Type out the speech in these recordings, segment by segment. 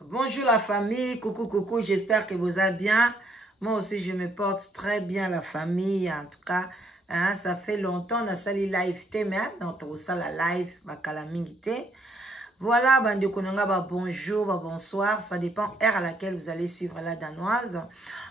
Bonjour la famille, coucou, j'espère que vous allez bien. Moi aussi, je me porte très bien, la famille. En tout cas, hein, ça fait longtemps, on a sali live, mais on a la live, voilà, bande konanga, bonjour, bonsoir. Ça dépend heure à laquelle vous allez suivre la danoise.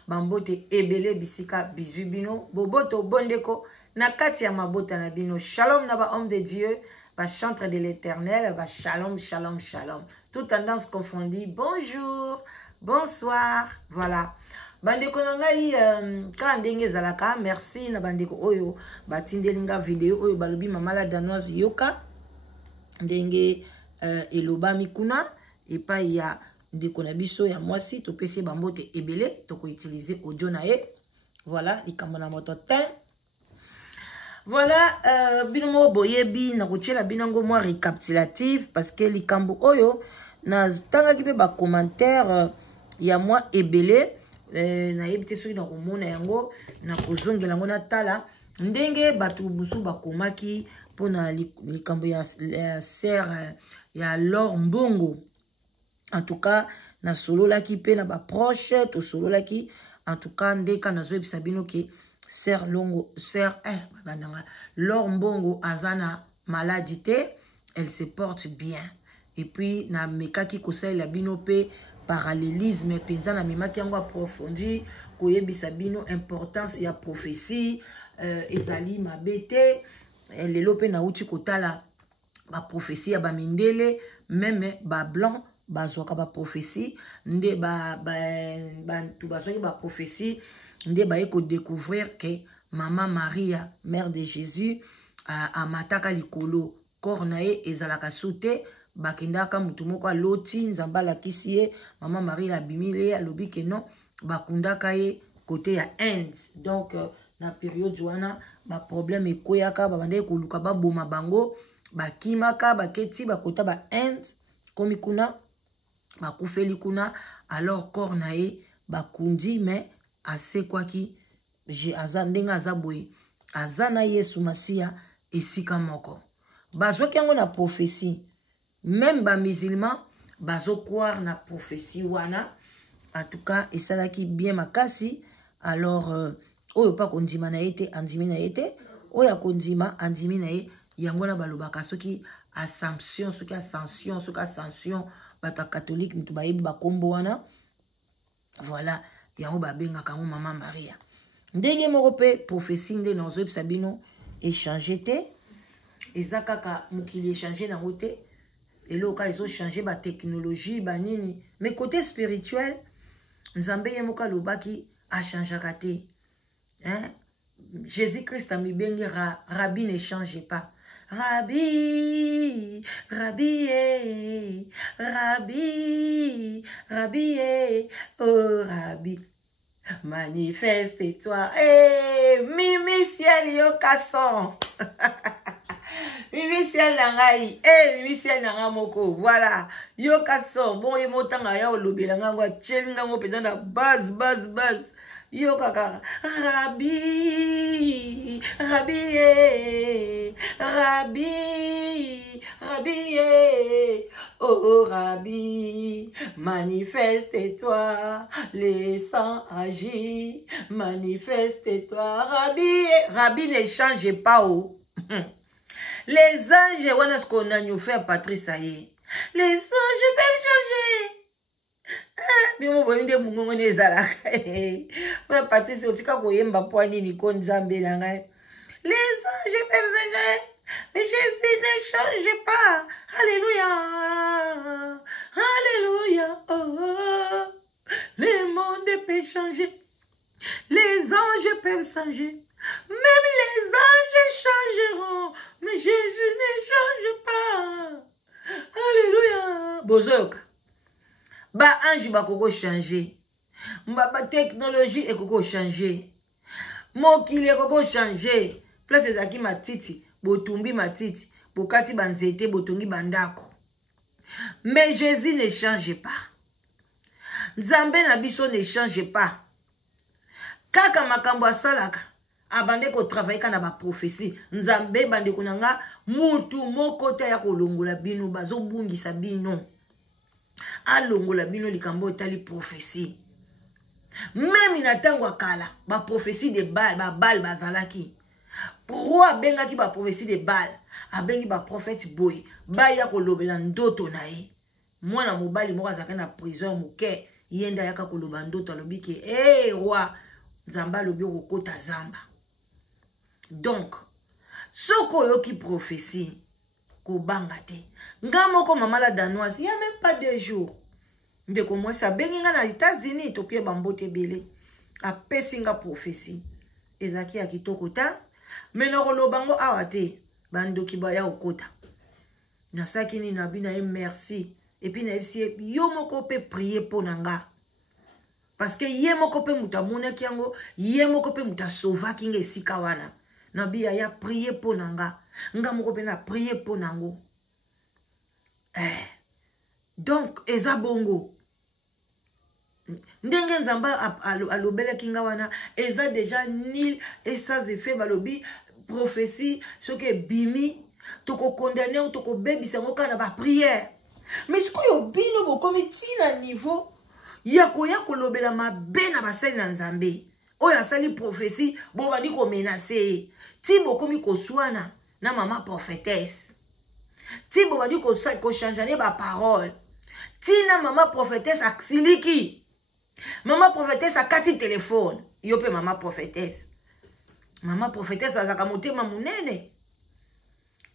Bambote ebele bisika bizubino. Boboto bondeko. Nakati ya mabota na bino. Shalom naba homme de Dieu. Va chantre de l'éternel. Va shalom, shalom, shalom. Toute tendance confondue. Bonjour, bonsoir. Voilà. Bande konanga yi kandenge zalaka. Merci na bandeko oyo. Batindelinga vidéo oyo balobi mama la danoise yoka. Ndenge eloba mikuna et pas il y a ndeko na biso ya mwasi to pesi bambote ebele to ko utiliser audio na e. Voilà likambo na moto ten. Voilà binomo boyebi na kochela binango moi récapitulatif parce que likambo oyo na tanga ki pe ba commentaire ya moi ebele na yebite soki na komona yango na kozongela ngo na tala ndenge batu busu bakomaki pona likambo ya sœur ya Laure Mbongo. En tout cas na solo la ki pe na ba proche to solo la ki en tout cas ndeka na zo ebisa bino ki sœur Laure Mbongo azana maladie, elle se porte bien. Et puis na meka ki kosai la bino pe parallélisme penza na mema ki yango approfondi koyebisa bino importance ya prophétie ezali mabete lelo pe na uti kotala ba prophétie ya ba mindele même ba blanc bazwaka ba prophétie nde ba tu bazwaki ba prophétie nde ba eko découvrir que Maman Maria mère de Jésus a mataka likolo corps na ye ezalaka soute bakendaka mutu moko aloti nzamba la kisie Maman Maria bimile alobi ke non bakundaka ye côté ya Inde. Donc na période wana ba problème ekoyaka babande koluka ba boma bango bakimaka baketi bakota ba Inde komi kuna bakufeli kuna alors corps na ye bakundi mais assez quoi qui j'ai azandenga azaboye azana Yesu Masia esika moko bazwa kango na prophétie même ba musulman bazo croire na prophétie wana. En tout cas esalaki bien makasi. Alors oyo pa kondima na ete andimi na ete oyo kondima andimi na ye yango na balobaka soki ascension soki ascension bata catholique mutu bayebi bakombo wana. Voilà yango babenga kango Maman Maria ndenge moko pe prophétie nde na zo ebisa bino échanger te eza kaka mokili échanger na route elo ka iso changer ba technologie ba nini mais côté spirituel nzambe ye moka lobaki a changeaka te. Hein? Jésus-Christ a mis bengi Rabbi ne change pas. Rabbi, Rabbi, Rabbi, Rabbi, oh Rabbi, manifeste-toi. Eh, Mimi ciel yo kasson. Mimi ciel nangai, Mimi ciel nangamoko. Voilà, yo kasson. Bon, ye motanga ya olobela ngangwa tchelinga ngo pedana base. Yo kaka Rabbi, Rabbi, Rabbi, Rabbi, oh Rabbi, manifeste-toi, les sangs agis, manifeste-toi, Rabbi. Rabbi ne change pas, oh. Les anges, on a ce qu'on a nous fait Patrice aye. Les anges peuvent changer. Bimo bonde mungongo nezala. Ma Patrice otika koyemba poani ni konzambe na ngai. Les anges peuvent changer, mais Jésus ne change pas. Alléluia. Alléluia. Oh. Le monde peut changer. Les anges peuvent changer. Même les anges changeront, mais Jésus ne change pas. Alléluia. Bozok. Ba ange ba koko changer. Ba technologie e koko changer. Mokili e koko changer. Place ezaki matiti, botumbi matiti, bokati banzete, botongi bandako. Mais Jésus ne change pas. Nzambe na biso ne change pas. Kaka makambo asalaka abande ko travailler kana ba prophétie. Nzambe bande kunanga mutu moko ta ya kolongola bino bazobungisa bino. alongola bino likambo etali prophétie. Même na tango akala ba prophétie de Baal, ba Baal bazalaki. Pourquoi bengaki ba prophétie de Baal, abengi ba prophète boy, ba ya kolobela ndoto na ye. Mwana mobali moko azaka na prison moke, yenda yaka koloba ndoto alobi ke roi Nzamba lobi okota zamba. Donc soko yoki prophétie ko bangate. Ngamoko mama la danoise, il y a même pas 2 jours. Ndeko moi ça benginga na États-Unis to pie bambote belé. A pesinga prophétie. Ezaki ya kitoko ta. Mena kolobango awate bandoki baya okota. Na sakini na bina e merci. Et puis na fc yo moko pe prier pour nanga. Parce que ye moko pe muta mona kiango, ye moko pe muta sauva kinga esika wana. Na biya ya prier pour nanga. Nga moko pe na prier pour nango. Donc eza bongo. Ndenge Nzamba alobele kinga wana eza déjà nil et ça se fait balobi prophétie ce que bimi toko condamner ou toko bebisa ngo kana ba prière. Mais ce que yo bino bo comme tina niveau yako lobela mabe na basali na Nzambe. Oyo asali prophétie bo badi ko menacer. Ti bo komi ko swana na mama prophétesse. Ti bo badi ko changer ba parole. Tina mama prophétesse aksiliki. Maman prophétesse a kati téléphone. Yo pe maman prophétesse. Maman prophétesse a zakamote mamunene.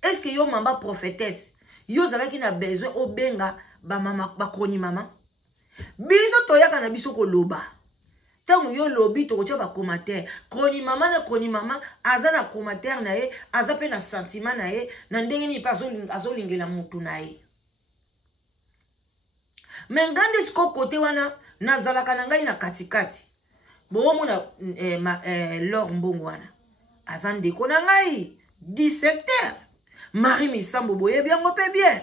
Est-ce que yo maman prophétesse yo zalaki na besoin o benga ba mama ba kroni mama? Biso toyaka na biso ko loba. Tango yo lobi to kotia ba commentaire. Kroni mama aza na commentaire na ye, aza pe na sentiment na ye, na ndenge ni paso azolingela mutu na ye. Mengande sko kote wana nazalaka na ngai na katikati. Bo mona Lor Mbongo wana. Azande ko na ngai 17h. Marie Misambo boye bien ngo pe bien.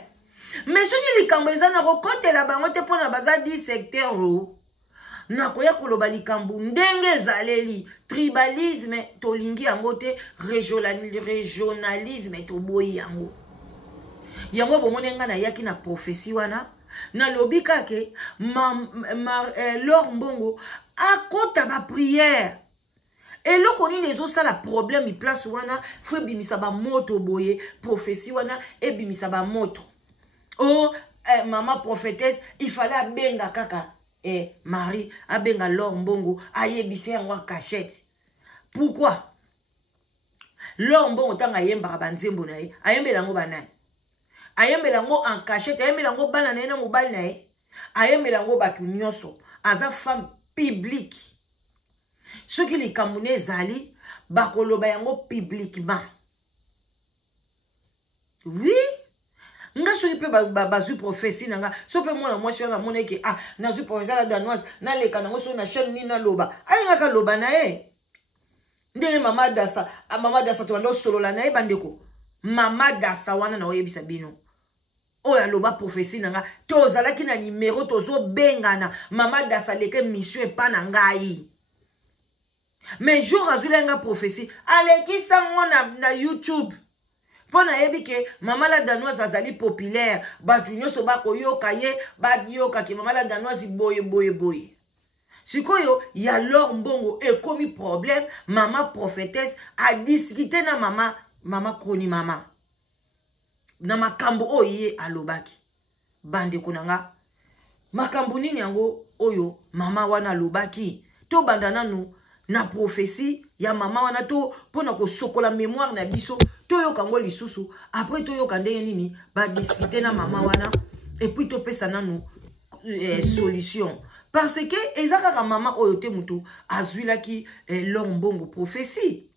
Mais soki likambo eza na kokote la bango te pona baza 17h ro. Na koya koloba likambo ndenge zaleli tribalisme tolingi yango te régionalisme to boyi yango. Yango bomonenga na yaki na prophétie wana. Na lobi kake Lor Mbongo akota ba prière. Et là qu'on les autres ça la problème il place wana faut bimisa ba moto boye prophétie wana et bimisa ba moto. Oh maman prophétesse il fallait benga kaka Marie abenga Lor Mbongo ayebise yango cachette. Pourquoi? Lor Mbongo tanga yemba banzembo na ye ayembela ngo banani. Ayembela ngo en cachette, ayembela ngo bana na mobile na ye. Ayembela ngo batu nyonso, aza femme publique. Ce qui les kamune zali bakoloba yango publiquement. Oui, nga soki pe bazu prophétie nanga, so pe mona mwasi na mona ke na zu prophétie la danoise, na leka nango so na chaîne ni na loba. Alinga ka loba na ye. Ndene mama dasa to ndo solo la na ye bandeko. Mama dasa wana na oyebisa bino. Oya loba prophétie nanga tozalaki na numéro tozo bengana mama dasa leke mission pa na ngai. Mais jour azulenga prophétie aleki sango na YouTube. Pona yebi ke mama la danoise azali populaire, batu nyoso bako yoka ye, ba yoka ke mama la danoise boye. Sikoyo ya Lor Mbongo ekomi problème, mama prophétesse a discuté na mama kroni mama. Na makambo oye alobaki. Bande konanga. Makambo nini yango oyo mama wana alobaki. To bandana nu na prophétie ya mama wana to pona ko sokola mémoire na biso. To yo kango lisusu. Après to yo kandenge nini ba discuter na mama wana. Et puis to pesa nanu solution. Parce que ezaka ka mama oyo te mutu azwilaki Lor Mbongo prophétie.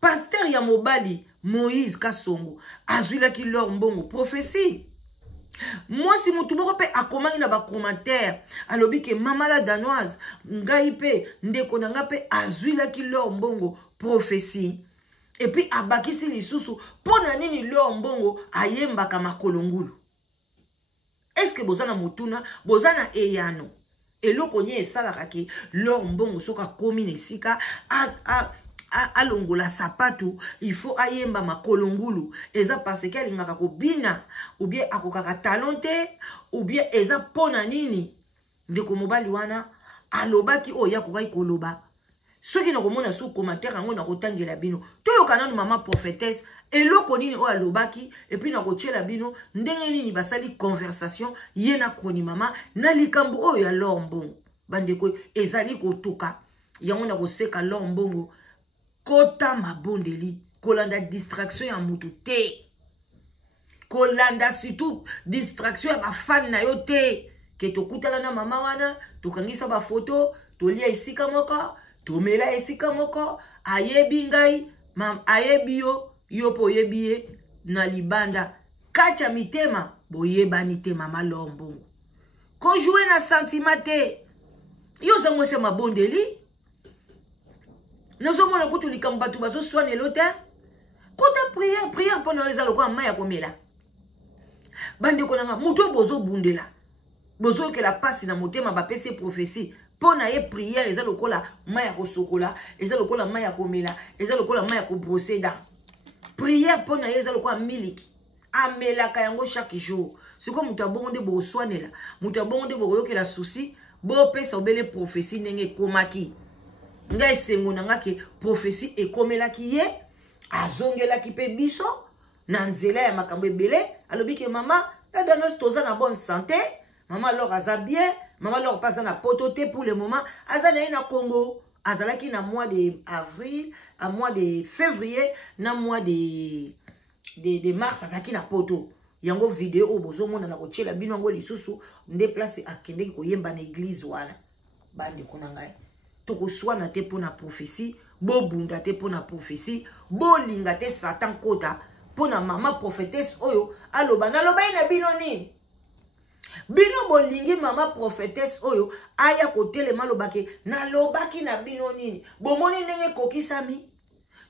Pasteur ya mobali Moïse Kasongo azwilaki Lor Mbongo prophétie. Moi si mutu moko pe akomangi na ba commentaire alobi ke mama la danoise ngai pe ndeko na nga pe azwilaki Lor Mbongo prophétie. Et puis abakisi lisusu pona nini Lor Mbongo ayembaka makolongulu. Est-ce que bozana mutuna bozana eyano eloko nye esalaka ke Lor Mbongo soka komi nesika alongola sapato, il faut ayemba makolongulu. Eza parce qu'elle ngaka kobina, ou bien akokaka talonté, ou bien eza pona nini. Ndeko mobali wana, alobaki o ya kokai koloba. Ceux qui n'ont pas sous commentaire, on a autant de la bino. Tout le canal maman prophétesse, et l'eau ni o alobaki, et puis na koche la bino, ndengeni ni basali conversation, yena koni mama, na likambo o ya lombongo. Bandeko, ezali kotoka, yango na koseka lombongo, kota mabondeli, kolanda distraction ya mutu te. Kolanda surtout distraction ya ba fan na yo te. Ke to kutala na mama wana, to kangisa ba photo, to lia isika moko, to mela isika moko, ayebi ngai, mam ayebi yo po yebi na libanda. Kacha mitema, boyebani te mama lombongo. Ko jouer na sentiment te. Yo za mwese mabondeli. Nozo mona kutu likambatu bazo soane lote. Kota prière pona reza lokwa maya komela. Bande konanga muto bozo bundela. Bozo ke la passe na motema ba pese prophétie. Pona ye prière eza lokola maya ko sokola, eza lokola maya komela, eza lokola maya ko brosser dents. Prière pona ye eza lokola miliki. Amela kayango chaque jour. C'est comme muto bonde bo soanela. Muto bonde bo yoke la souci. Bo pesa obele prophétie nenge komaki. Nga esengo nanga ke prophétie ekomelaki ye, azongelaki pe biso, na nzela ya makambo ebele, alobi ke mama, la danos toza na bonne santé, maman alors aza bien, maman alors pas na pototé pour le moment, aza na Congo, azalaki na mois de avril, à mois de février, na mois de mars, azaki na poto. Yango vidéo o bozo mona na kochela bino ngo lisusu ndeplace akende ko yemba na église wana bande konangai toko swana te pona prophétie bo bunda te pona prophétie bo linga te satan kota pona mama prophétesse oyo aloba na loba ina bino nini bino bo lingi mama prophétesse oyo aya ko telema lobake na lobaki na bino nini bo moni ndenge kokisami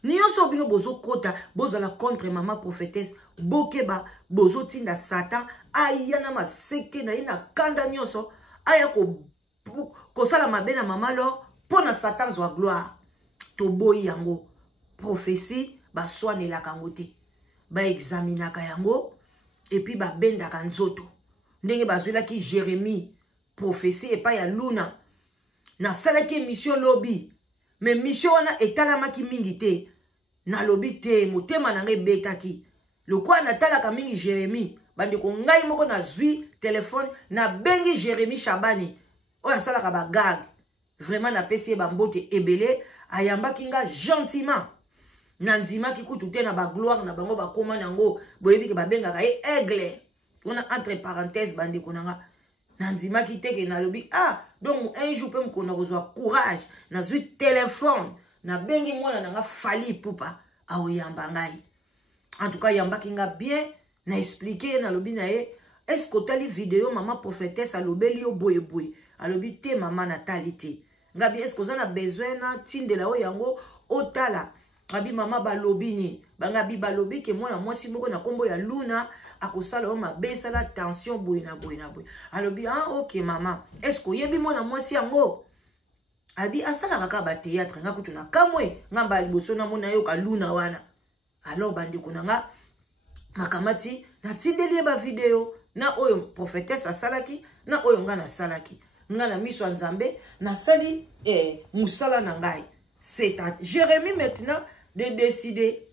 Nyoso bino bozo kota, bozo la contre maman prophétesse, bokeba, bozo tinda Satan, ayana ma seke na ina kanda nyoso, aya ko sala mabena maman lo, pona Satan zwa gloire. To boy yango, prophétie, ba soane la kangote, ba examina kayango, et puis ba benda kanzoto. Ndenge bazula ki Jérémie, prophétie et pas ya luna, na sala ki mission lobby, mais mission wana etalama ki mingi te. Na lobi te motema na ngai betaki. Le quoi natala ka mingi Jérémie. Bande ko ngai moko na zwi téléphone na bengi Jérémie Chabani. Oya sala ka ba gag. Vraiment na pesi ba mbote ebele ayamba kinga gentiment. Nandima ki kutu te na ba gloire na bango ba koma nango boyebi ke ba benga ka aigle. On a entre parenthèses bande ko nanga. Nandima ki te ke na lobi donc un jour peut me connaître courage na zwi téléphone. Na bengi mwana nanga fali pupa au yamba ngai. En tout cas yamba kinga bien na expliquer na lobi na ye est-ce que tali vidéo maman prophétesse a lobeli yo boye boye alobi te maman natalité ngabi est-ce que vous avez besoin na tindela o yango otala ngabi maman ba lobi ni bangabi ba lobi ke mwana mwasi moko na kombo ya Luna akosala o mabesa la tension boye na boye na boye alobi OK maman est-ce que yebi mwana mwasi yango Abi asala kaka ba théâtre nga kutuna kamwe ngamba liboso na mona yo ka Luna wana alors bandi kunanga makamati na tindeli ba video na oyo prophétesse asalaki na oyo nga na salaki nga na miso nzambe na sali musala na ngai c'est à Jérémie maintenant de décider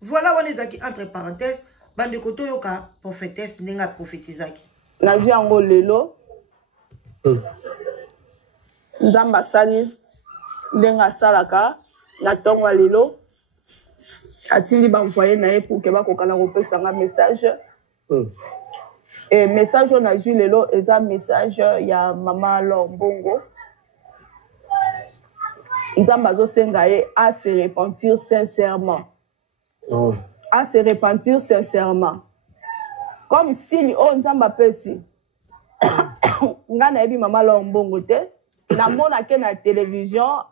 voilà on est aquí entre parenthèses bandi koto yo ka prophétesse ninga prophétisaki na ju yango lelo Nzamba sali ndenga salaka na tonga lelo atindi ba envoyer na ye pour que ba kokala kopesa nga message et message on a vu lelo eza message ya mama Lombongo Nzamba zo senga ye à se repentir sincèrement à se repentir sincèrement comme si on Nzamba pesi nga na ebi mama Lombongo te na mona ke na télévision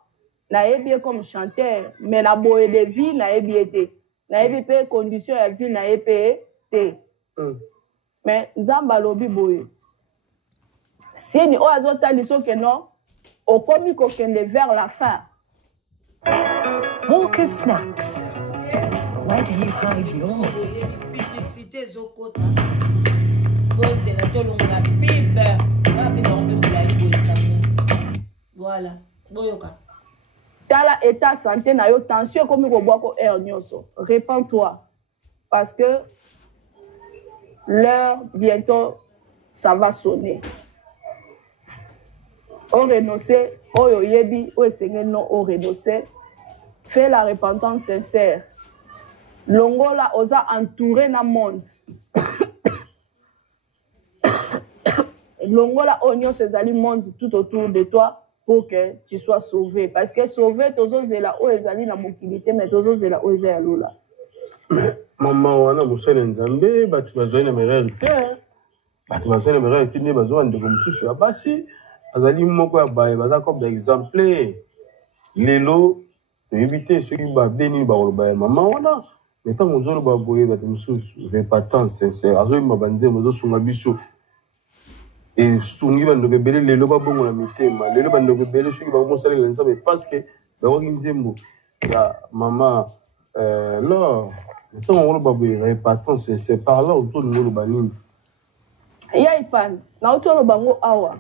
na ebi comme chanteur mais na boye de vie na ebi été na ebi pe condition ya vie na ebi te mais Nzamba lobi boye si ni o azota liso ke non o komi ko kende vers la fin Walker's Snacks. Where do you hide yours? Publicité zokota. C'est la tolonga la pib. Voilà. Boyoka. Tala état santé na yo tension comme ko boako air nyoso. Répands-toi parce que l'heure bientôt ça va sonner. On renonce, oyo yebi, o esenge non on renonce. Fais la repentance sincère. Longola osa entouré na monde. Longola oignon ces ali monde tout autour de toi pour que tu sois sauvé. Parce que sauvé, tozo zela o ezali na mokilité, mais tozo zela o ezali alula. Maman wana musele nzambe, batu bazoi na merel te. Batu bazoi na merel kine bazoi ndeko mususu ya basi. Azali moko ya baye, baza comme d'exemple. Lelo, éviter ceux qui ba beni ba oloba maman wana. Mais tant que nous ba boye batu mususu, repentance sincère. Azoi mabanze mozo sunga biso. Et sungi bando bebele lelo ba bongo na mitema. Lelo bando bebele ceux qui ba mosala la nzambe parce que ba woki nzembo ya maman là tant on ba boye repentance sincère par là autour de nous banini. Ya ifan, na autour bango awa.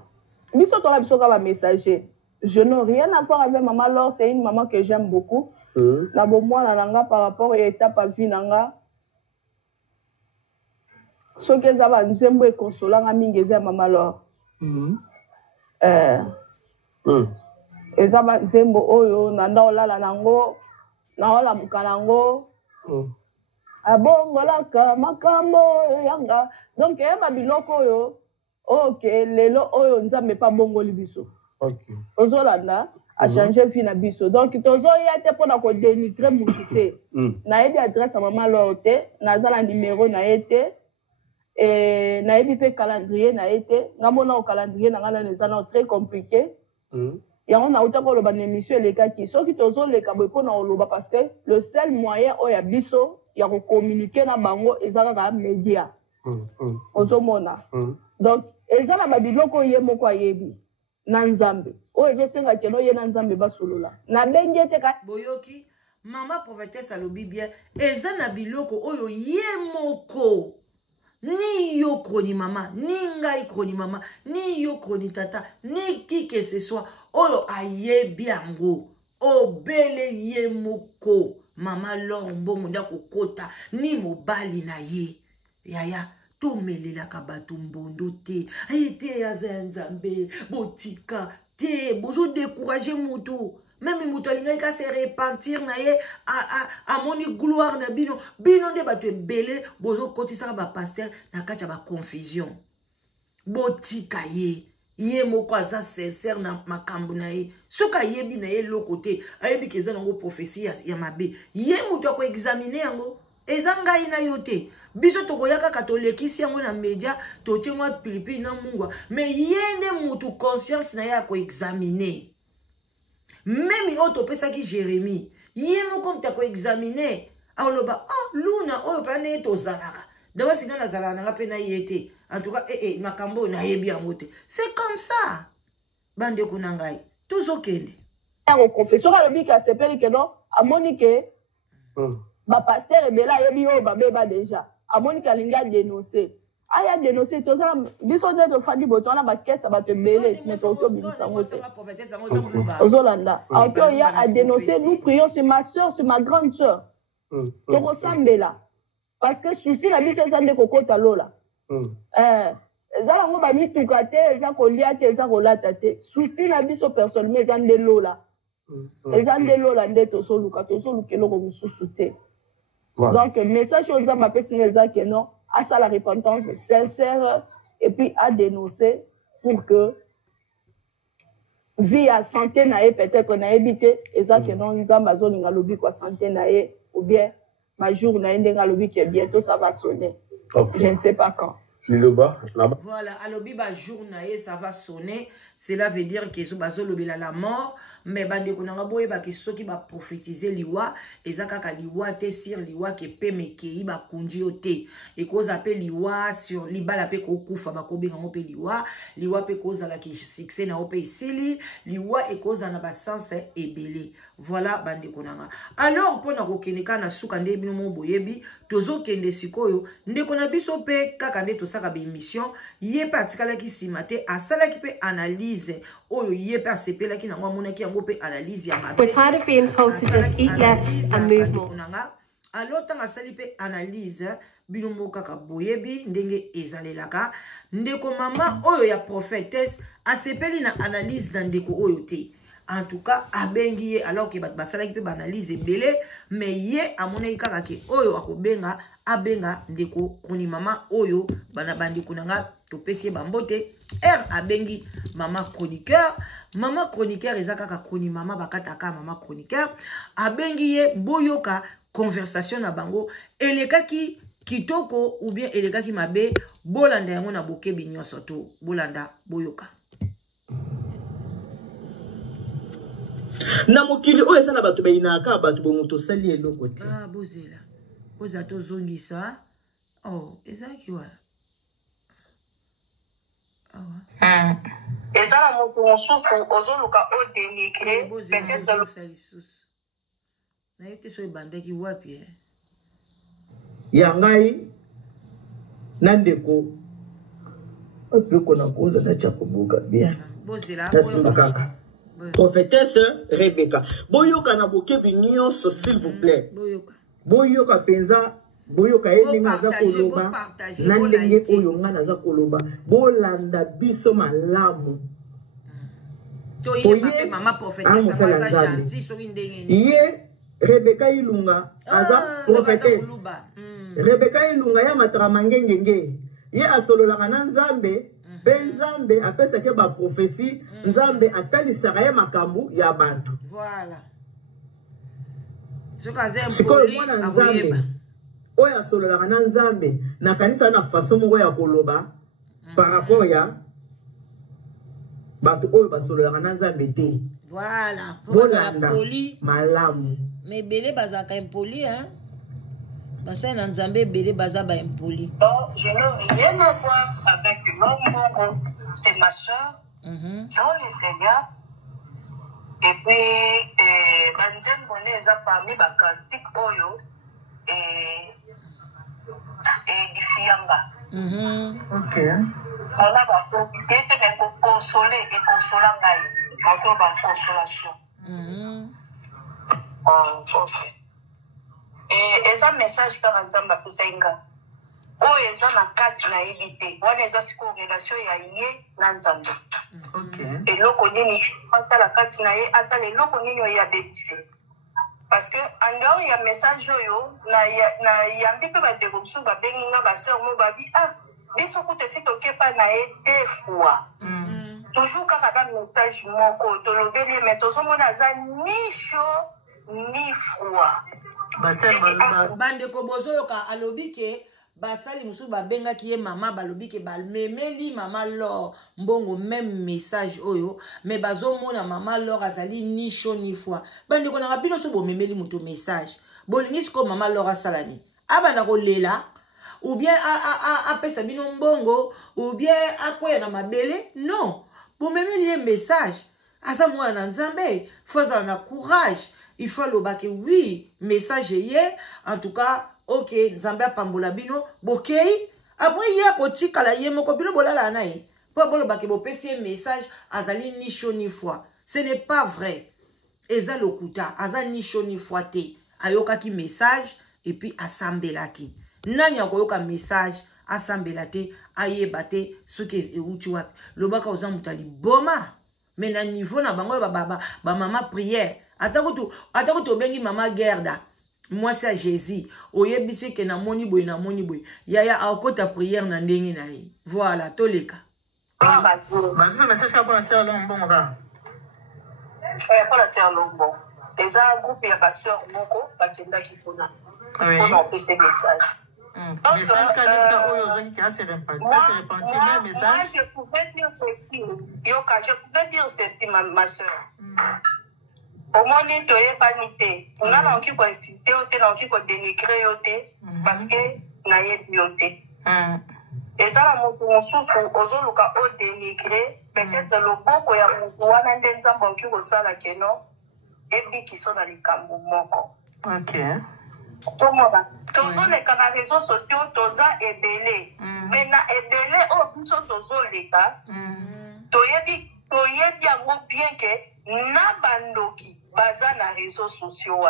Biso tola biso ka ba messager. Je n'ai rien à voir avec maman Laure, c'est une maman que j'aime beaucoup. Na bo mwana nanga par rapport à étape à vie nanga. Ce que ça va nzembo e consolant nga mingi eza maman Laure. Eza ba nzembo oyo nanda olala nango, na ola mukanango. Abongolaka makambo yanga. Donc ba biloko oyo OK, lelo oyo nzambe pa bongoli biso. OK. Ozolanda a changer vie na biso. Donc tozo yate pona ko dénigrer mutu te. Na yebi adresse à maman Laure te, na zala numéro na yete. Et na yebi pe calendrier na yete. Ngamona au calendrier na ngana nezana très compliqué. Ya on a autant ko loba émission les gars qui soki tozo le kabo pona oloba parce que le seul moyen o ya biso ya ko communiquer na bango ezaka ka média. Ozomona. Donc ezala ba biloko ye moko ayebi. Na nzambe o ezosenga keno ye na nzambe basolola na bengete ka boyoki mama prophétesse alobi bien eza na biloko oyo ye moko ni yo kroni mama ni ngai kroni mama ni yo kroni tata ni qui que ce soit oyo ayebi yango obele ye moko mama Laure mbongo ndako kota ni mobali na ye yaya tomelelaka bato mbondo te ayete yaza ya nzambe botika te bozo décourager mutu même mutu alingai ka se repentir na ye amoni gloire na bino nde bato ebele bozo kotisaka ba pasteur na kati ya ba confusion botika ye moko aza sincère na makambo na ye soka yebi na ye loko te ayebi keza nango prophétie ya mabe ye mutu ako examiner yango eza ngai na yo te biso tokoyaka katolekisi yango na media totie mwa pilipili na mungwa mais ye nde mutu conscience na ye ako examiner même oyo topesaki Jérémie ye moko mutu ako examiner aoloba luna oyo mpe nde ye tozalaka daba singa nazalaka nanga mpe na ye te en tout cas makambo oyo nayebi yango te c'est comme ça bandeko na ngai tozokende yango confession alobi ka sepeli ke non amoni ke ba pasteur ebela yebi oyo babeba déjà amoni ka linga dénoncer aya dénoncer tozala biso de to fandi boto na ba kesa ba tebele mais to bilisa ngote ozolanda auto ya a dénoncer nous prions sur ma sœur sur ma grande sœur to kosambela parce que souci la biso ezande kokota lola ezala ngo ba mituka te eza kolia te eza kolata te souci la biso personnellement ezande lola ezande lola nde to soluka eloko mususu te. Donc, le message aux hommes que non, à ça la repentance sincère et puis à dénoncer pour que vie à santé nae peut-être qu'on a évité et ça que non nous avons besoin de lobby quoi santé nae ou bien ma jour nae d'un lobby qui bientôt ça va sonner. Je ne sais pas quand. Liloba, là-bas. Voilà, alobi ba jour na ye, ça va sonner. Cela veut dire que so bazo lobela la mort. Mais bande konanga boye ba ke soki ba prophétiser liwa, ezaka ka liwa te sur liwa ke pe mekei ba kundi ote. Et cause appelle liwa sur libala pe ko kufa ba ko benga ngo pe liwa pe cause la ki succès na ope isili, liwa e cause na ba sens ebele. Voilà bande konanga. Alors pona ko keneka na suka nde bino mo boyebi, tozo kende sikoyo, nde kona biso pe kaka nde to saka be émission, ye patikala ki simate, asala ki pe analyse oyo ye pe asepela ki na ngwa mona ki yango pe analyse ya mabe. We're tired of being told to just eat less and move more. Alors tanga sali pe analyse bino mo kaka boyebi ndenge ezalelaka, ndeko mama oyo ya prophétesse asepeli na analyse na ndeko oyo te. En tout cas, abengi ye alors que basala ki pe banalize belé, mais ye amona kaka ke oyo akobenga abenga ndeko kuni mama oyo bana bandi kunanga to pesi bambote abengi mama chroniqueur ezaka ka kuni mama bakataka mama chroniqueur abengi ye boyoka conversation na bango elekaki kitoko ou bien elekaki mabe bolanda yango na bokebi nyonso to bolanda boyoka. Na mokili oyo eza na bato bayinaka bato bomoto sali eloko te. Ah bozela. Boza to zongisa. Oh, ezaki wala. Ah. Eza na moto mosusu ozoluka o dénigrer peut-être le salisus. Na yote so ebandaki wapi ya ngai nandeko opeko na koza na chakobuka bien. Bozela. Tasimaka. Prophétesse Rebecca. Boyoka na bokebi nyonso s'il vous plaît. Boyoka penza boyoka elinga za koloba na ndenge oyo nga na za koloba bolanda biso malamu. Toye mama prophétesse za gentil so ndenge ni. Ye Rebecca Ilunga aza prophétesse. Rebecca Ilunga ya matara mangengenge. Ye asololaka na Nzambe. Nzambe apesa ke ba prophétie Nzambe atalisaka ye makambu ya bantu. Voilà. Sikoyo mwana Nzambe oyo asololaka na Nzambe na kanisa na façon moko ya koloba par rapport ya bato oyo basololaka na Nzambe te. Voilà. Bolanda malamu. Mais belé bazaka impoli hein. Basa na Nzambe belé baza ba impoli. Bon, je n'ai rien à voir avec l'homme. C'est ma soeur. Dans le Seigneur. Et puis, Banjem Bonnet a parmi ma cantique Oyo et Fianga. Ok. On a profité de consoler et consoler Ngaï. On trouve en consolation. Ok. Et eza message kaka Nzambe apesa inga. Oyo eza na kati na yebi te. Wana eza siko relation ya ye na Nzambe. Okay. Eloko nini ata la kati na ye ata eloko nini oyo ya bebise. Parce que en dehors ya message oyo na yambi pe badeko biso babengi nga baseur mo babi biso kuta si tokepa na ye deux fois. Toujours kaka ba message moko tolobeli mais tozomona aza ni chaud ni froid. Bande ko bozoyoka alobi ke basali musu babenga ki ye mama balobi ke balmemeli mama Laure mbongo même message oyo mais bazomona mama Laure azali ni chaud ni froid. Bande ko na rapino so bomemeli muto message bolingi siko mama Laure asalani abana ko lela ou bien apesa bino mbongo ou bien akoya na mabele non bomemeli ye message asa mwana Nzambe faut na courage. Il faut le bac oui, message yé, en tout cas, ok, Nzambe pambola bino, bokei, après yé koti kala yé moko bino bolala nae. Pour le bac bo pesi message azali ni chaud ni froid. Ce n'est pas vrai. Eza lokuta, azali ni chaud ni froid te. Ayoka ki message et puis asambela ki. Nanya koyoka message asambela te, aye bate ce que euti wat. Le bac oza mutali boma. Mais na niveau na bango ba mama prière. Atako to bengi mama Gerda. Moi c'est Jésus. Oyebisi ke na moni boy na moni boy. Yaya akota prière na ndenge na ye. Voilà, toleka. Vas-y, mais message pour la sœur Lombo moka. Pour la sœur Lombo. Les un groupe ya ba sœur moko ba kenda ki fona. On a fait ces messages. Message Kanetka Oyo qui a se répandu un message. Moi, je pouvais dire ceci. Yoka, je pouvais dire ceci, ma soeur. Au moins, tu es panité. On a l'enquête pour inciter, on a l'enquête pour dénigrer, parce que n'a pas bioté. Et ça, la mouvement aux autres au dénigré, peut-être le bon pour y avoir un des banquiers au salaire qui non, et qui sont dans les camps. Ok. Toujours les réseaux sociaux, tous est belé. Maintenant, est belé, oh, toujours les cas. Toyebi bien que Nabandoki, baza na réseaux sociaux.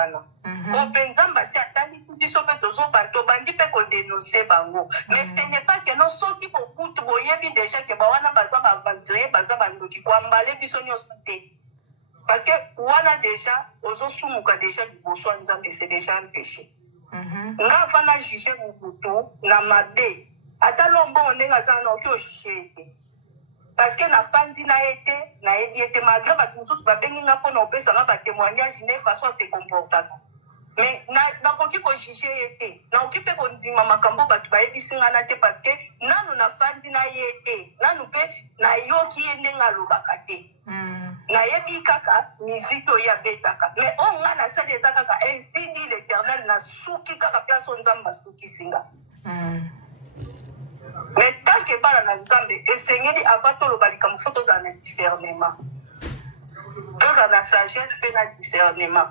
Openzamba si atali kuti sope tozo bato bandi pe ko dénoncer bango. Mais ce n'est pas que non soki ko kutu boyebi déjà que bawana baza ba bandrie baza bandoki ko ambalé biso nyonso te. Parce que wana déjà ozo sumuka déjà du bosso nzambe c'est déjà un péché. Nga fana juger mubuto na mabe. Ata lombo onenga za na oki o juger. Parce que la fandi na été malgré que nous autres babengi nga pona opesa na ba témoignage ne façon te comporter. Mais na konki ko juger été. Na okipe ko ndima makambo batu ba ebisinga na te parce que nanu na fandi na été. Nanu pe na yoki ende nga lobaka te. Na yebi kaka musique ya betaka. Mais on nga na sale ezaka ainsi dit l'Éternel na suki kaka place nzamba suki singa. Mais tant que pas dans Nzambe, et Seigneur dit avant le balika il faut tous en discernement. Tous en la sagesse fait le discernement.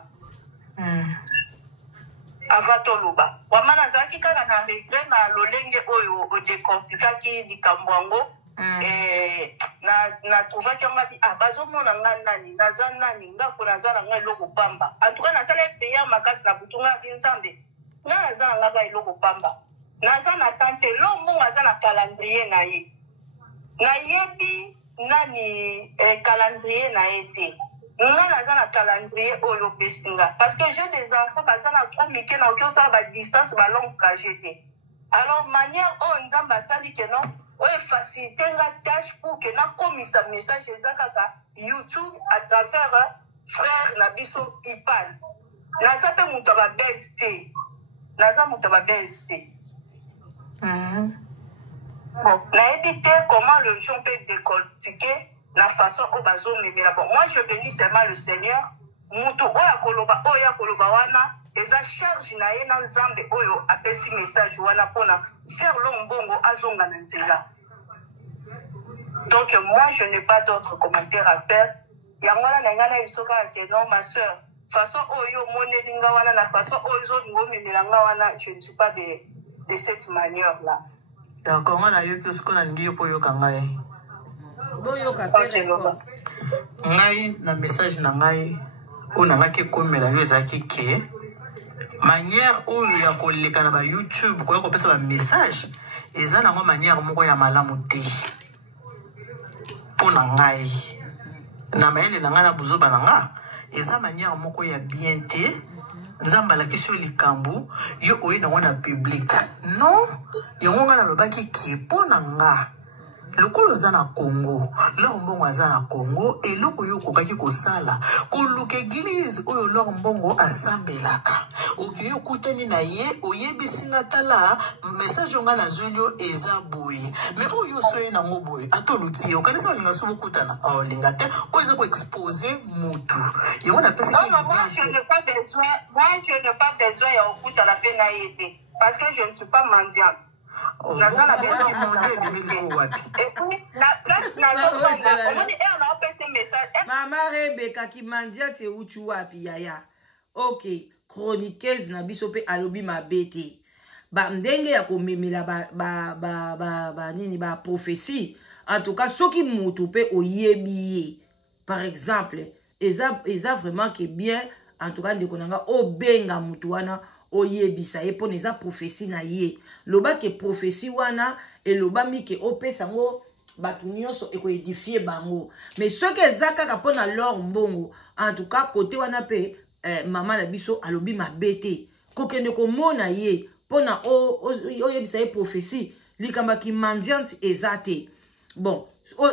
Avant le bas. Wamana zaki kana na regret na lolenge oyo o décortica qui likambwango na trouva que on a dit ah bazo mona nani nazana nani ngako nazana ngai loko pamba. En tout cas na sala payer makasi na butunga Nzambe. Na nazana ngai loko pamba. Naza na tante lombo naza na calendrier na ye. Na yebi nani calendrier na été. Nga naza na calendrier oyo pesinga parce que j'ai des enfants baza na trop mike na okyo sa ba distance ba longue trajet. Alors manière o nzamba sali que non o faciliter nga tâche pour que na komisa message ezaka YouTube à travers frère na biso Ipan. Naza pe muto ba best. Naza muto ba best. Bon, n'a évité comment le gens peut décortiquer la façon au bazo mais bon moi je bénis seulement le Seigneur muto oya koloba wana eza charge na ye na Nzambe oyo apesi message wana pona faire lombongo azonga na nzela. Donc moi je n'ai pas d'autres commentaires à faire. Ya mwana na ngana isoka ke non ma sœur façon oyo monelinga wana la façon oyo ngomelanga wana je ne suis pas de cette manière-là. D'accord, on a eu tout ce qu'on a dit pour Yokangai. Ngai, na message na ngai, on a marqué comme la yozaki ke manière où il y a collé kanaba YouTube, quoi qu'on peut un message, et ça n'a pas manière moko ya malamu te. Pour ngai, na maile na ngana buzoba nanga, et ça manière moko ya bien te. Nzamba la question likambu yo oye na wana public non yango ngana lobaki ki pona nga lokolo za na Congo lombongo za na Congo et loko yo kokaki kosala koluka église oyo lombongo asambelaka okiyo kutani na ye oyebisinga tala message ngana zulio eza boye mais oyo soye na ngoboye atoluki yo kanisa linga subo kutana linga te ozo ko exposer mutu yango na pesa non moi je n'ai pas besoin ya okuta la peine à aider parce que je ne suis pas mendiante. Mama Rebecca qui mandia te uchu wapi yaya. Ok, chroniqueuse na biso pe alobi mabete. Ba ndenge ya ko memela ba nini ba prophétie. En tout cas, soki mutu pe oyebiye. Par exemple, eza vraiment que bien en tout cas de konanga obenga mutu wana oyebisa ye pona eza prophétie na ye. Loba ke prophétie wana et loba mi ke opesa ngo batu nyonso eko édifier bango. Mais ce que ezaka ka pona lor mbongo en tout cas côté wana pe maman na biso alobi mabete. Kokende ko mona ye pona oyebisa ye prophétie likamba ki mendiante ezate. Bon,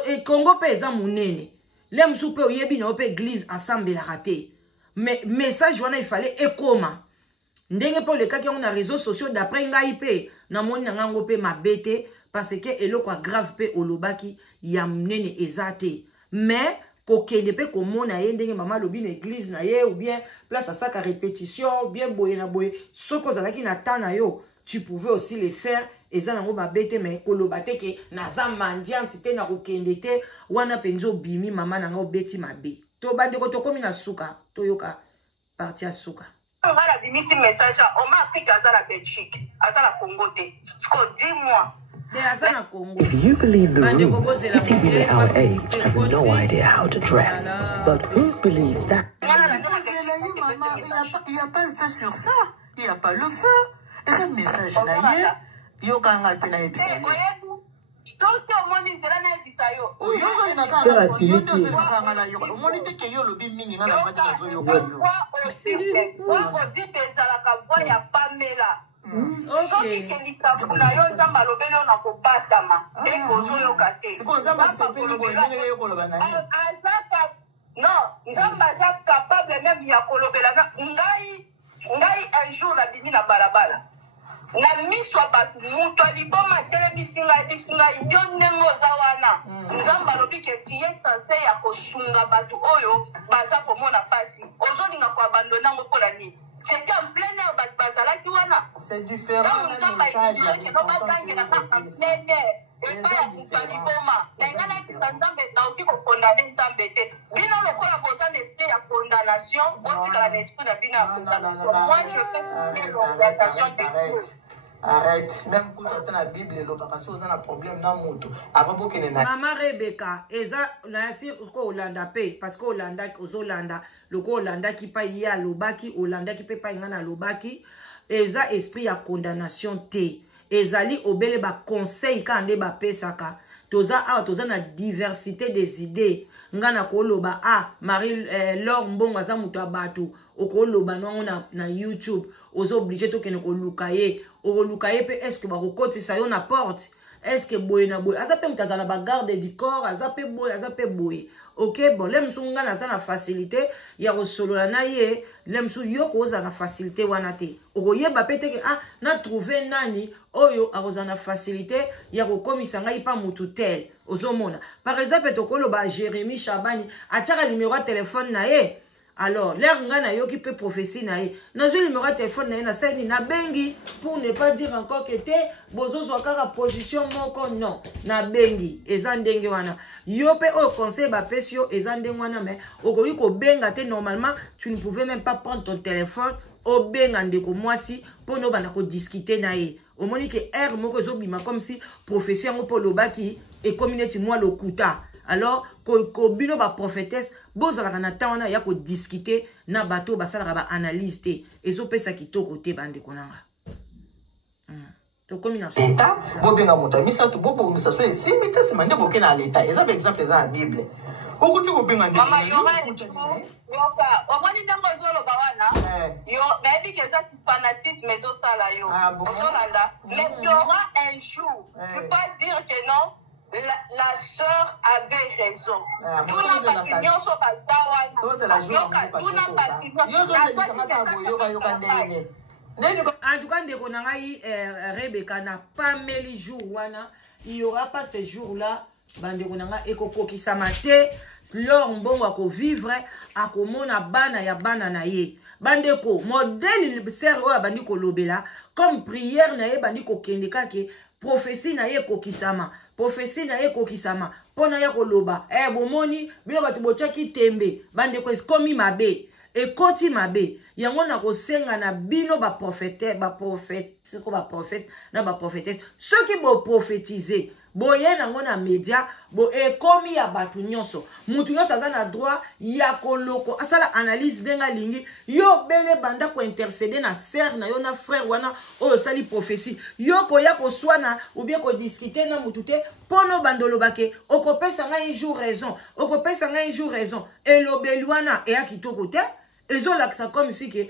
et Congo pe eza munene. Lem soupe oyebi na ope église ensemble la raté. Mais message wana il fallait ekoma. Ndenge pour les cas qui ont les réseaux sociaux d'après ngai pe na moni na ngango pe mabete parce que eloko grave pe olobaki ya mnene ezate mais kokende pe komona ye ndenge mama lobi na église na ye ou bien place à sac à répétition ou bien boye na boye soko zalaki na tana yo tu pouvais aussi le faire eza nango mabete mais kolobate ke naza mandianti te na kokende te wana penzo bimi mama nanga obeti mabe to bandeko tokomi na suka toyoka parti ya suka ngala bimisi message on m'a appris qu'à la Belgique à la Congo te dis-moi. If you believe the rumors, people in our age have no idea how to dress. But who believes that? Il n'y a pas le feu sur ça. Il n'y a pas le feu. Et ce message là, il y a un peu de soki kelikabula yo nzambe alobeli yo na kobatama ekozoyoka te non nzambe aza capable même ya kolobela ngai un jour nabimi na balabala na miso ya bato moto aliboma atelemisi ngai ebisi ngai yo ndenge oza wana nzambe alobi ke tie sanse ya kosunga bato oyo baza komona pasi ozolinga koabandonango mpola nini. C'était en plein air, c'est différent. Arrête, même quand tu as la Bible, il y a un problème dans le monde. Maman Rebecca, eza na si ko Hollanda pe parce que Hollanda Hollanda le ko Hollanda qui pa ya lobaki Hollanda qui pe pa ngana lobaki eza esprit ya condamnation te ezali obele ba conseil kande ba pesaka toza na diversité des idées ngana ko loba Marie Laure Mbongo aza muto abatu okoloba na YouTube ozo obligé to kene ko lukaye okolukaye pe est-ce que ba kokotisa yo na porte est-ce que boye na boye azape mtazana ba garde du corps azape boye OK bon lemsu ngana za na facilité ya kosolola na ye lemsu yoko oza na facilité wana te okoyeba pete ke na trouver nani oyo akoza na facilité ya kokomisa ngai pa mutu tel ozomona par exemple tokoloba Jérémy Chabani ataka numéro de téléphone na ye. Alors, l'air ngana yo qui peut prophétie na ye. Nazo numéro de téléphone na ye na seni na bengi pour ne pas dire encore que te bozo zwakaka position moko non na bengi ezandenge wana. Yo pe au conseil ba pesio ezandenge wana mais okoyi ko benga te normalement tu ne pouvais même pas prendre ton téléphone au benga ndeko mwasi pour no bana ko discuter na ye. Au moni que air moko zo bima comme si prophétie ngo po lobaki et communauté moi le kuta. Alors, ko bino ba prophétesse, bozala na tawana ya ko discuter na bato basala ba analyse te. Ezo pesa kitoko te bande konanga. To komi na l'état, bobenga moto misa to bobo misa so esimite se mande boke na l'état. Eza ba exemple eza na Bible. Okoki ko benga ndeko. Mama yoka omoni ndango zolo bawana. Yo na ebi keza fanatisme ezo sala yo. Ozolanda. Mais il y aura un jour, tu peux pas dire que non. La sœur avait raison. En tout cas, ndeko na ngai Rebecca na pas meli jour wana, il y aura pas ce jour-là, bandeko na ngai ekokokisa mate, Laure Mbongo ako vivre, ako mona bana ya bana na ye. Bandeko, modèle serre oyo bandi ko lobela, comme prière na ye bandi ko kendeka ke prophétie na ye kokisama. Prophétie na ye kokisama pona ya koloba bomoni bino batu bochaki tembe bande ko komi mabe e koti mabe yango na kosenga na bino ba prophète na ba prophétesse ceux qui bo prophétiser boye nango na média bo komi ya batu nyonso mutu nyonso aza na droit ya koloko asala analyse denga lingi yo bele banda ko intercéder na sœur na yo na frère wana oyo sali prophétie yo ko ya ko swana ou bien ko discuter na mutu te pono bandolo bake okopesa nga un jour raison okopesa nga un jour raison elobeli wana e akitoko te ezo laksa comme si que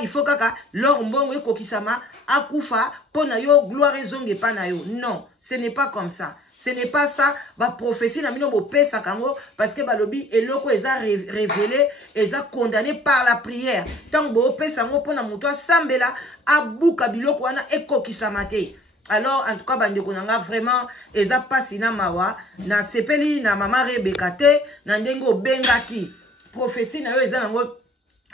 il faut kaka Laure Mbongo ekokisama akufa pona yo gloire ezonge pa na yo. Non, ce n'est pas comme ça. Ce n'est pas ça. Ba prophétie na mino bo pesa kango parce que balobi eloko eza révélé, eza condamné par la prière. Tant bo pesa ngo pona muto sambela abuka biloko wana ekokisama te. Alors, en tout cas, bandeko nanga vraiment, eza pasi na mawa, na sepeli na mama Rebecca te, na ndengo bengaki. Prophétie na yo eza nango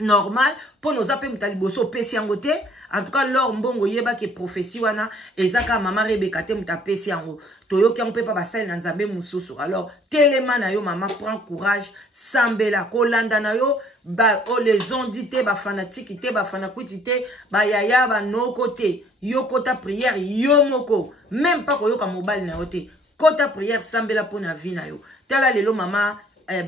normal, pour nos appels mutaliboso pesi yango te. En tout cas, lors mbongo yeba ke prophétie wana, eza ka mama Rebecca te muta pesi yango. Toyo ki yango pe pa basali na nzambe mususu. Alors, telema na yo mama, prends courage, sambela, kolanda na yo, ba o les ondi te, ba fanatique te, ba fanakuti te, ba yaya, ba no kote. Yo kota prière, yo moko. Même pas ko yo ka mobile na yo te. Kota prière, sambela po na vi na yo. Tala lelo mama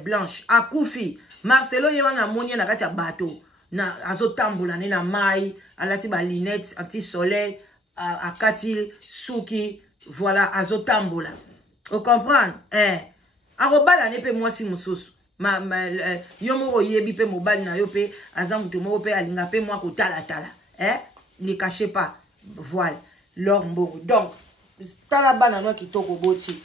Blanche, akufi. Marcelo yewana monie na kati ya bateau. Na azo tambola ne na mai, alati ba lunettes anti soleil, akati suki, voilà azo tambola. Vous comprenez? Arobala ne pe moi si mususu. Yo moko yebi pe mobile na yo pe azam to moko pe alinga pe moi ko tala tala. Ne cachez pas. Voilà. L'ormbo. Donc, tala bana no kitoko boti.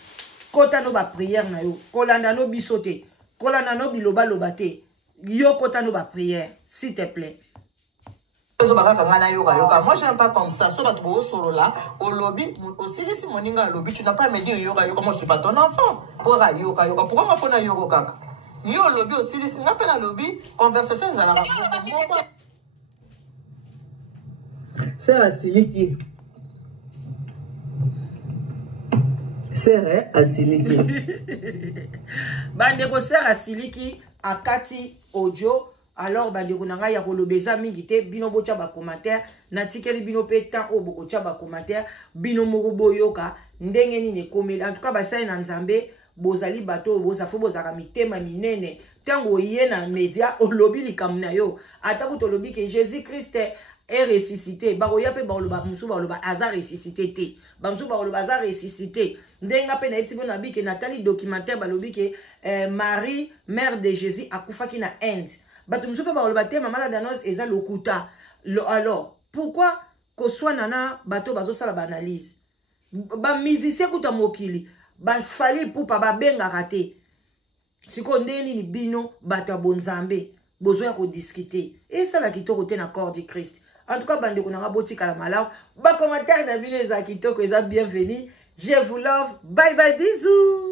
Kota no ba prière na yo. Kolanda no bisote. Kolanda no biloba lobate. Yo kota no ba prière, s'il te plaît. Moi je n'aime pas comme ça. So tu au solo là, au lobby, aussi si mon ninga lobby, tu n'as pas me dire yoga yoga. Moi je suis pas ton enfant. Pourquoi yoga yoga? Pourquoi ma fona yoga kaka? Yo lobby aussi si n'a pas la lobby, conversation za la Sœur Asiliki. Sœur Asiliki. Bandeko sœur Asiliki akati audio. Alors bandeko nanga ya kolobeza mingi te bino bocha ba commentaire na tikeli bino pe temps o boko cha ba commentaire bino moko boyoka ndenge nini komela. En tout cas basai na nzambe bozali bato bozafo bozaka mitema minene tango ye na media olobi likamna yo ataku tolobi ke Jésus Christ est ressuscité. Baroya pe baoloba musu baoloba aza ressuscité te. Bamsu baoloba aza ressuscité. Ndenga pe na ipsibo na bi ke Nathalie documentaire balobi ke Marie mère de Jésus akufaki na Inde. Bato musu pe baoloba te mama la danos eza lokuta. Alors, pourquoi ko soit nana bato bazo sala ba analyse? Ba musicien kuta mokili ba fali pour pa ba benga raté. Siko ndeni ni bino bato bonzambe bozo ya ko discuter. Et ça la kitoko te na corps du Christ. En tout cas, bande ko nanga boti kala malaw. Ba commentaire na bino eza kitoko eza bienvenue. Je vous love. Bye bye, bisous.